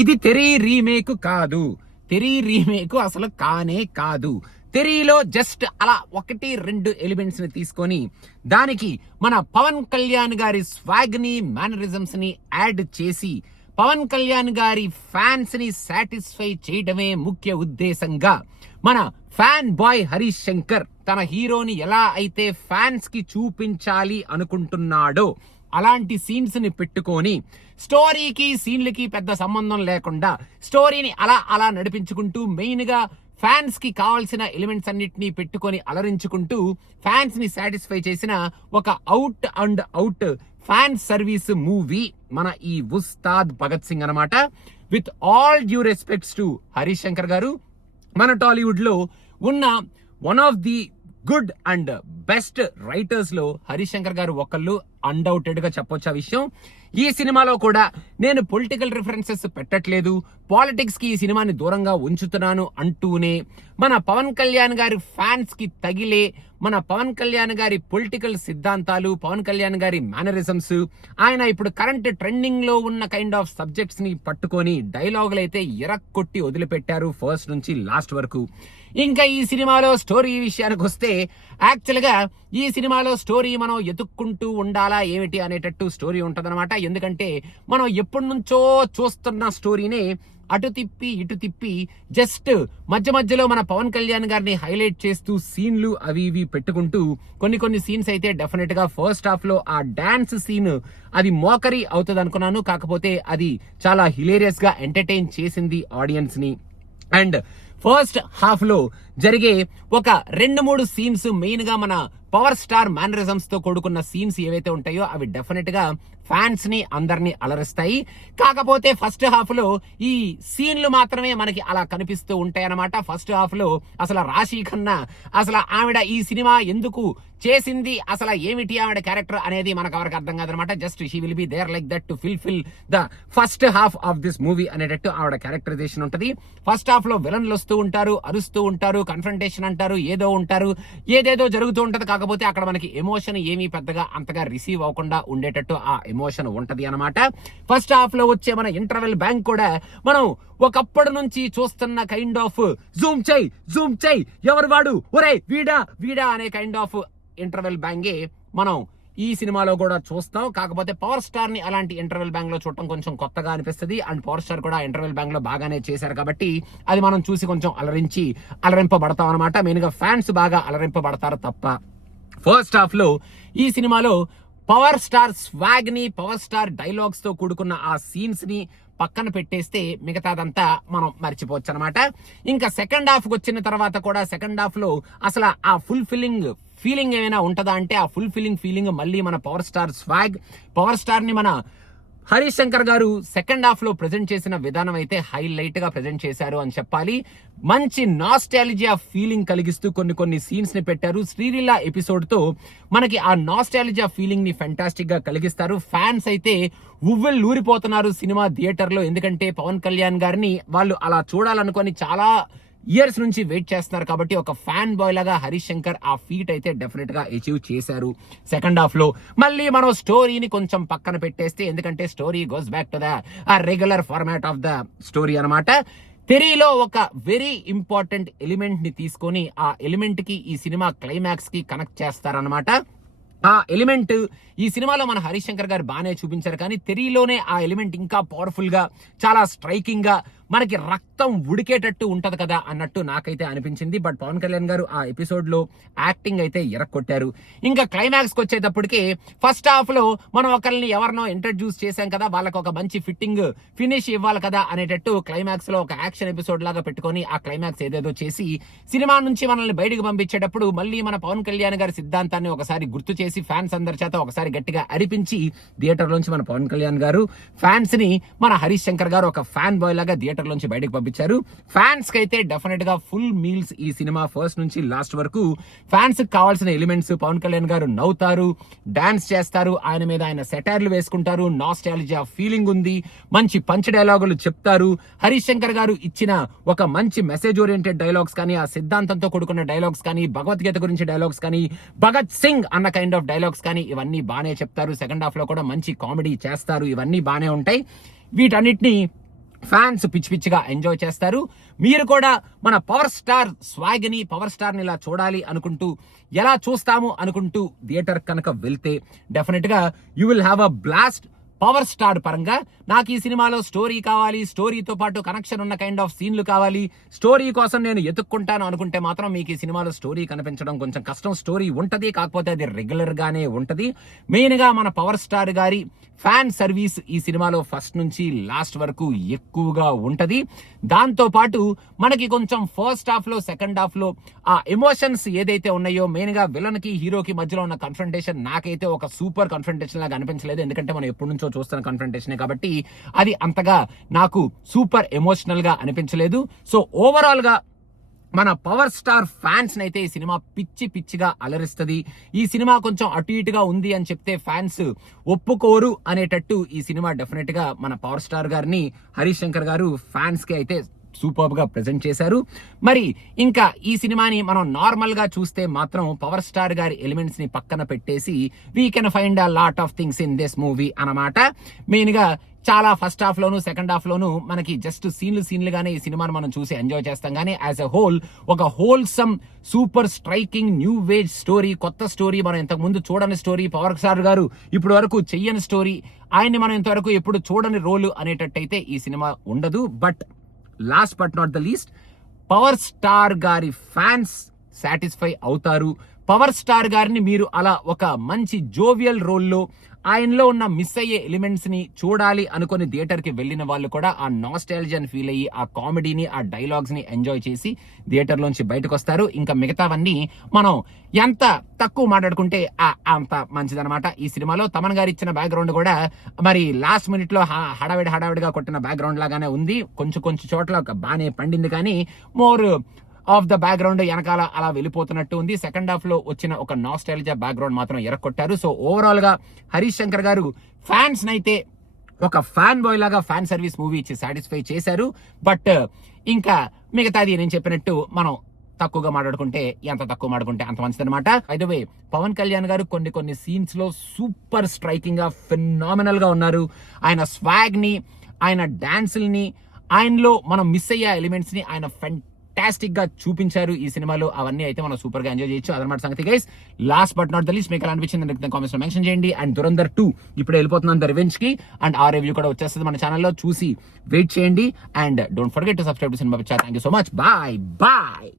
ఇది తెరీ రీమేక్ కాదు. తెరీ రీమేక్ అసలు కానే కాదు. తెరీలో జస్ట్ అలా 1-2 ఎలిమెంట్స్ ని తీసుకొని దానికి మన పవన్ కళ్యాణ్ గారి స్వాగ్ ని మేనరిజమ్స్ ని యాడ్ చేసి పవన్ కళ్యాణ్ గారి ఫ్యాన్స్ ని సాటిస్ఫై చేయడమే ముఖ్య ఉద్దేశంగా మన ఫ్యాన్ బాయ్ హరీష్ శంకర్ తన హీరోని ఎలా అయితే ఫ్యాన్స్ కి చూపించాలి అనుకుంటున్నాడో అలాంటి సీన్స్ ని పెట్టుకొని స్టోరీకి సీన్లకి పెద్ద సంబంధం లేకుండా స్టోరీని అలా నడిపించుకుంటూ మెయిన్ గా ఫ్యాన్స్ కి కావాల్సిన ఎలిమెంట్స్ అన్నిటినీ పెట్టుకొని అలరించుకుంటూ ఫ్యాన్స్ ని సాటిస్ఫై చేసిన ఒక out and out fan service movie మన ఈ ఉస్తాద్ భగత్ సింగ్ అన్నమాట. With all due respects to Harish Shankar గారు, మన టాలీవుడ్ లో ఉన్న one of the good and best writers లో హరీష్ శంకర్ గారు ఒకళ్ళు అన్డౌటెడ్ గా చెప్పొచ్చు. ఆ విషయం ఈ సినిమాలో కూడా నేను పొలిటికల్ రిఫరెన్సెస్ పెట్టట్లేదు, పాలిటిక్స్ కి ఈ సినిమాని దూరంగా ఉంచుతున్నాను అంటూనే మన పవన్ కళ్యాణ్ గారి ఫ్యాన్స్ కి తగిలే మన పవన్ కళ్యాణ్ గారి పొలిటికల్ సిద్ధాంతాలు, పవన్ కళ్యాణ్ గారి మేనరిజమ్స్, ఆయన ఇప్పుడు కరెంట్ ట్రెండింగ్ లో ఉన్న కైండ్ ఆఫ్ సబ్జెక్ట్స్ ని పట్టుకొని డైలాగులు అయితే ఇరక్కొట్టి వదిలిపెట్టారు ఫస్ట్ నుంచి లాస్ట్ వరకు. ఇంకా ఈ సినిమాలో స్టోరీ విషయానికి వస్తే యాక్చువల్ గా ఈ సినిమాలో స్టోరీ మనం ఎతుక్కుంటూ ఉండాలా ఏమిటి అనేటట్టు స్టోరీ ఉంటదన్నమాట. ఎందుకంటే మనం ఎప్పటి నుంచో చూస్తున్న స్టోరీనే అటు తిప్పి ఇటు తిప్పి జస్ట్ మధ్యలో మన పవన్ కళ్యాణ్ గారిని హైలైట్ చేస్తూ సీన్లు అవి ఇవి పెట్టుకుంటూ కొన్ని సీన్స్ అయితే డెఫినెట్ గా ఫస్ట్ హాఫ్ లో ఆ డాన్స్ సీన్ అది మోకరి అవుతుంది అనుకున్నాను, కాకపోతే అది చాలా హిలేరియస్ గా ఎంటర్టైన్ చేసింది ఆడియన్స్ ని. అండ్ ఫస్ట్ హాఫ్ లో జరిగే ఒక 2-3 సీన్స్ మెయిన్ గా మన పవర్ స్టార్ మేనరిజమ్స్ తో కూడుకున్న సీన్స్ ఏవైతే ఉంటాయో అవి డెఫినెట్ గా ఫ్యాన్స్ ని అందరినీ అలరిస్తాయి. కాకపోతే ఫస్ట్ హాఫ్ లో ఈ సీన్లు మాత్రమే మనకి అలా కనిపిస్తూ ఉంటాయి అన్నమాట. ఫస్ట్ హాఫ్ లో అసలు రాశి ఖన్నా అసలు ఆవిడ ఈ సినిమా ఎందుకు చేసింది, అసలు ఏమిటి ఆవిడ క్యారెక్టర్ అనేది మనకు ఎవరికి అర్థం కాదనమాట. Just she will be there like that to fill the first half of this movie అనేటట్టు ఆవిడ క్యారెక్టరైజేషన్ ఉంటది. ఫస్ట్ హాఫ్ లో విలన్లు వస్తూ ఉంటారు, అరుస్తూ ఉంటారు, కన్ఫ్రంటేషన్ అంటారు, ఏదో ఉంటారు, ఏదేదో జరుగుతూ ఉంటది. కాకపోతే అక్కడ మనకి ఎమోషన్ ఏమీ పెద్దగా అంతగా రిసీవ్ అవ్వకుండా ఉండేటట్టు ఆ ఎమోషన్ ఉంటది అనమాట. ఫస్ట్ హాఫ్ లో వచ్చే మన ఇంటర్వెల్ బ్యాంక్ కూడా మనం ఒకప్పటి నుంచి చూస్తున్న కైండ్ ఆఫ్ జూమ్ చై ఎవరు వాడు ఒరే వీడా అనే కైండ్ ఆఫ్ ఇంటర్వెల్ బ్యాంగే మనం ఈ సినిమాలో కూడా చూస్తాం. కాకపోతే పవర్ స్టార్ ని అలాంటి ఇంటర్వెల్ బ్యాంక్ లో చూడటం కొంచెం కొత్తగా అనిపిస్తుంది. అండ్ పవర్ స్టార్ కూడా ఇంటర్వెల్ బ్యాంక్ లో బాగానే చేశారు కాబట్టి అది మనం చూసి కొంచెం అలరింపబడతాం అనమాట. మెయిన్ గా ఫ్యాన్స్ బాగా అలరింపబడతారు తప్ప ఫస్ట్ హాఫ్ లో ఈ సినిమాలో పవర్ స్టార్ స్వాగ్ ని, పవర్ స్టార్ డైలాగ్స్ తో కూడుకున్న ఆ సీన్స్ ని పక్కన పెట్టేస్తే మిగతాదంతా మనం మర్చిపోవచ్చు అనమాట. ఇంకా సెకండ్ హాఫ్ వచ్చిన తర్వాత కూడా సెకండ్ హాఫ్ లో అసలు ఆ ఫీలింగ్ ఏమైనా ఉంటుందా అంటే ఆ ఫీలింగ్ మళ్ళీ మన power star swag, power star ని మన హరీష్ శంకర్ గారు సెకండ్ హాఫ్ లో ప్రెజెంట్ చేసిన విధానం అయితే హైలైట్ గా ప్రెజెంట్ చేశారు అని చెప్పాలి. మంచి నాస్టాలజియా ఫీలింగ్ కలిగిస్తూ కొన్ని సీన్స్ ని పెట్టారు. శ్రీలీల ఎపిసోడ్ తో మనకి ఆ నాస్టాలజియా ఫీలింగ్ ని ఫెంటాస్టిక్ గా కలిగిస్తారు. ఫ్యాన్స్ అయితే ఊరిపోతున్నారు సినిమా థియేటర్ లో, ఎందుకంటే పవన్ కళ్యాణ్ గారిని వాళ్ళు అలా చూడాలనుకొని చాలా ఇయర్స్ నుంచి వెయిట్ చేస్తున్నారు. కాబట్టి ఒక ఫ్యాన్ బాయ్ లాగా హరీష్ శంకర్ ఆ ఫీట్ అయితే డెఫినెట్ గా అచీవ్ చేశారు. సెకండ్ హాఫ్ లో మళ్ళీ మనం స్టోరీని కొంచెం పక్కన పెట్టేస్తే, ఎందుకంటే story goes back to the regular format of the story అనమాట. తెరీలో ఒక వెరీ ఇంపార్టెంట్ ఎలిమెంట్ ని తీసుకొని ఆ ఎలిమెంట్ కి ఈ సినిమా క్లైమాక్స్ కి కనెక్ట్ చేస్తారనమాట. ఆ ఎలిమెంట్ ఈ సినిమాలో మన హరీష్ శంకర్ గారు బాగానే చూపించారు, కానీ తెరీలోనే ఆ ఎలిమెంట్ ఇంకా పవర్ఫుల్ గా చాలా స్ట్రైకింగ్ గా మనకి రక్తం ఉడికేటట్టు ఉంటది కదా అన్నట్టు నాకైతే అనిపించింది. బట్ పవన్ కళ్యాణ్ గారు ఆ ఎపిసోడ్ లో యాక్టింగ్ అయితే ఎరక్కొట్టారు. ఇంకా క్లైమాక్స్ కి వచ్చేటప్పటికి ఫస్ట్ హాఫ్ లో మనం ఒకరిని ఎవరినో ఇంట్రడ్యూస్ చేశాం కదా, వాళ్ళకి ఒక మంచి ఫినిష్ ఇవ్వాలి కదా అనేటట్టు క్లైమాక్స్ లో ఒక యాక్షన్ ఎపిసోడ్ లాగా పెట్టుకొని ఆ క్లైమాక్స్ ఏదేదో చేసి సినిమా నుంచి మనల్ని బయటకు పంపించేటప్పుడు మళ్ళీ మన పవన్ కళ్యాణ్ గారి సిద్ధాంతాన్ని ఒకసారి గుర్తు చేసి ఫ్యాన్స్ అందరి చేత ఒకసారి గట్టిగా అరిపించి థియేటర్ లోంచి మన పవన్ కళ్యాణ్ గారు ఫ్యాన్స్ ని మన హరీష్ శంకర్ గారు ఒక ఫ్యాన్ బాయ్ లాగా థియేటర్ లోంచి బయటకు పంపించారు. ఫ్యాన్స్ కి అయితే డెఫినెట్ గా ఫుల్ మీల్స్ ఈ సినిమా ఫస్ట్ నుంచి లాస్ట్ వరకు. ఫ్యాన్స్ కి కావాల్సిన ఎలిమెంట్స్, పవన్ కళ్యాణ్ గారు నవ్వుతారు, డాన్స్ చేస్తారు, ఆయన మీద ఆయన సెటైర్లు వేసుకుంటారు, నాస్టాలజియా ఫీలింగ్ ఉంది, మంచి పంచ్ డైలాగులు చెప్తారు. హరీష్ శంకర్ గారు ఇచ్చిన ఒక మంచి మెసేజ్ ఓరియంటెడ్ డైలాగ్స్ కానీ, ఆ సిద్ధాంతంతో కూడుకున్న డైలాగ్స్ కానీ, భగవద్గీత గురించి డైలాగ్స్ కానీ, భగత్ సింగ్ అన్న కైండ్ ఆఫ్ డైలాగ్స్ కానీ ఇవన్నీ బాగానే చెప్తారు. సెకండ్ హాఫ్ లో కూడా మంచి కామెడీ చేస్తారు, ఇవన్నీ బాగానే ఉంటాయి. వీటన్నిటిని ఫ్యాన్స్ పిచ్చి పిచ్చిగా ఎంజాయ్ చేస్తారు. మీరు కూడా మన పవర్ స్టార్ స్వాగ్ని, పవర్ స్టార్ని ఇలా చూడాలి అనుకుంటూ, ఎలా చూస్తాము అనుకుంటూ థియేటర్ కనుక వెళ్తే డెఫినెట్గా you will have a blast. Power star పరంగా నాకు ఈ సినిమాలో స్టోరీ కావాలి, స్టోరీతో పాటు కనెక్షన్ ఉన్న కైండ్ ఆఫ్ సీన్లు కావాలి, స్టోరీ కోసం నేను ఎతుక్కుంటాను అనుకుంటే మాత్రం మీకు ఈ సినిమాలో స్టోరీ కనిపించడం కొంచెం కష్టం. స్టోరీ ఉంటది, కాకపోతే అది రెగ్యులర్ గానే ఉంటది. మెయిన్ గా మన పవర్ స్టార్ గారి ఫ్యాన్ సర్వీస్ ఈ సినిమాలో ఫస్ట్ నుంచి లాస్ట్ వరకు ఎక్కువగా ఉంటది. దాంతో పాటు మనకి కొంచెం ఫస్ట్ హాఫ్ లో, సెకండ్ హాఫ్ లో ఆ ఎమోషన్స్ ఏదైతే ఉన్నాయో, మెయిన్ గా విలన్ కి హీరోకి మధ్యలో ఉన్న కన్ఫ్రంటేషన్ నాకైతే ఒక సూపర్ కన్ఫ్రంటేషన్ లాగా అనిపించలేదు. ఎందుకంటే మనం ఎప్పటి నుంచో చూస్తున్న కన్ఫ్రంటేషన్ కాబట్టి అది అంతగా నాకు సూపర్ ఎమోషనల్ గా అనిపించలేదు. సో ఓవరాల్ గా మన పవర్ స్టార్ ఫ్యాన్స్ అయితే ఈ సినిమా పిచ్చి పిచ్చిగా అలరిస్తుంది. ఈ సినిమా కొంచెం అటు ఇటుగా ఉంది అని చెప్తే ఫ్యాన్స్ ఒప్పుకోరు అనేటట్టు ఈ సినిమా డెఫినెట్ గా మన పవర్ స్టార్ గారిని హరీష్ శంకర్ గారు ఫ్యాన్స్ కి అయితే సూపర్ గా ప్రెజెంట్ చేశారు. మరి ఇంకా ఈ సినిమాని మనం నార్మల్ గా చూస్తే మాత్రం పవర్ స్టార్ గారి ఎలిమెంట్స్ ని పక్కన పెట్టేసి we can find a lot of things in this movie అన్నమాట. మెయిన్ గా చాలా ఫస్ట్ హాఫ్ లోను, సెకండ్ హాఫ్ లోను మనకి జస్ట్ సీన్లుగానే ఈ సినిమాను మనం చూసి ఎంజాయ్ చేస్తాం. కానీ యాజ్ ఎ హోల్ ఒక wholesome super striking new age story, కొత్త స్టోరీ, మనం ఇంతకు ముందు చూడని స్టోరీ, పవర్ స్టార్ గారు ఇప్పుడు వరకు చెయ్యని స్టోరీ, ఆయన్ని మనం ఇంతవరకు ఎప్పుడు చూడని రోలు అనేటట్టయితే ఈ సినిమా ఉండదు. But last but not the least, power star గారి ఫ్యాన్స్ సాటిస్ఫై అవుతారు. పవర్ స్టార్ గారిని మీరు అలా ఒక మంచి జోవియల్ రోల్లో ఆయనలో ఉన్న మిస్ అయ్యే ఎలిమెంట్స్ ని చూడాలి అనుకుని థియేటర్ కి వెళ్ళిన వాళ్ళు కూడా ఆ నాస్టాల్జియాని ఫీల్ అయ్యి, ఆ కామెడీని, ఆ డైలాగ్స్ ని ఎంజాయ్ చేసి థియేటర్ లోంచి బయటకు వస్తారు. ఇంకా మిగతావన్నీ మనం ఎంత తక్కువ మాట్లాడుకుంటే అంత మంచిదన్నమాట. ఈ సినిమాలో తమన్ గారు ఇచ్చిన బ్యాక్గ్రౌండ్ కూడా మరి లాస్ట్ మినిట్ లో హడావిడిగా కొట్టిన బ్యాక్గ్రౌండ్ లాగానే ఉంది. కొంచెం చోట్ల బాగానే పండింది, కానీ మోర్ ఆఫ్ ద బ్యాక్గ్రౌండ్ వెనకాల అలా వెళ్ళిపోతున్నట్టు ఉంది. సెకండ్ హాఫ్ లో వచ్చిన ఒక నాస్టాలజియా బ్యాక్గ్రౌండ్ మాత్రం ఎరక్కొట్టారు. సో ఓవరాల్ గా హరీష్ శంకర్ గారు ఫ్యాన్స్ నైతే ఒక ఫ్యాన్ బాయ్ లాగా ఫ్యాన్ సర్వీస్ మూవీ ఇచ్చి సాటిస్ఫై చేశారు. బట్ ఇంకా మిగతాది నేను చెప్పినట్టు మనం తక్కువగా మాట్లాడుకుంటే, ఎంత తక్కువ మాట్లాడుకుంటే అంత మంచిదన్నమాట. అయితే వే పవన్ కళ్యాణ్ గారు కొన్ని సీన్స్ లో సూపర్ స్ట్రైకింగ్ గా, ఫెనామినల్ గా ఉన్నారు. ఆయన స్వాగ్ ని, ఆయన డాన్సుల్ని, ఆయనలో మనం మిస్ అయ్యే ఎలిమెంట్స్ ని ఆయన ఫ్యాంటాస్టిక్ గా చూపించారు ఈ సినిమాలో. అవన్నీ అయితే మనం సూపర్ గా ఎంజాయ్ చేయొచ్చు. అదనమాట సంగతి guys. Last but not the least, మీకు ఎలా అనిపించింది కామెంట్స్ లో మెన్షన్ చేయండి. అండ్ దురంధర్ 2 ఇప్పుడు వెళ్ళిపోతున్నాం ద రివెంజ్ కి, అండ్ ఆ రివ్యూ కూడా వచ్చేస్తుంది మన ఛానల్లో, చూసి వెయిట్ చేయండి. And don't forget to subscribe to Cinema Pichcha. Thank you so much. Bye bye.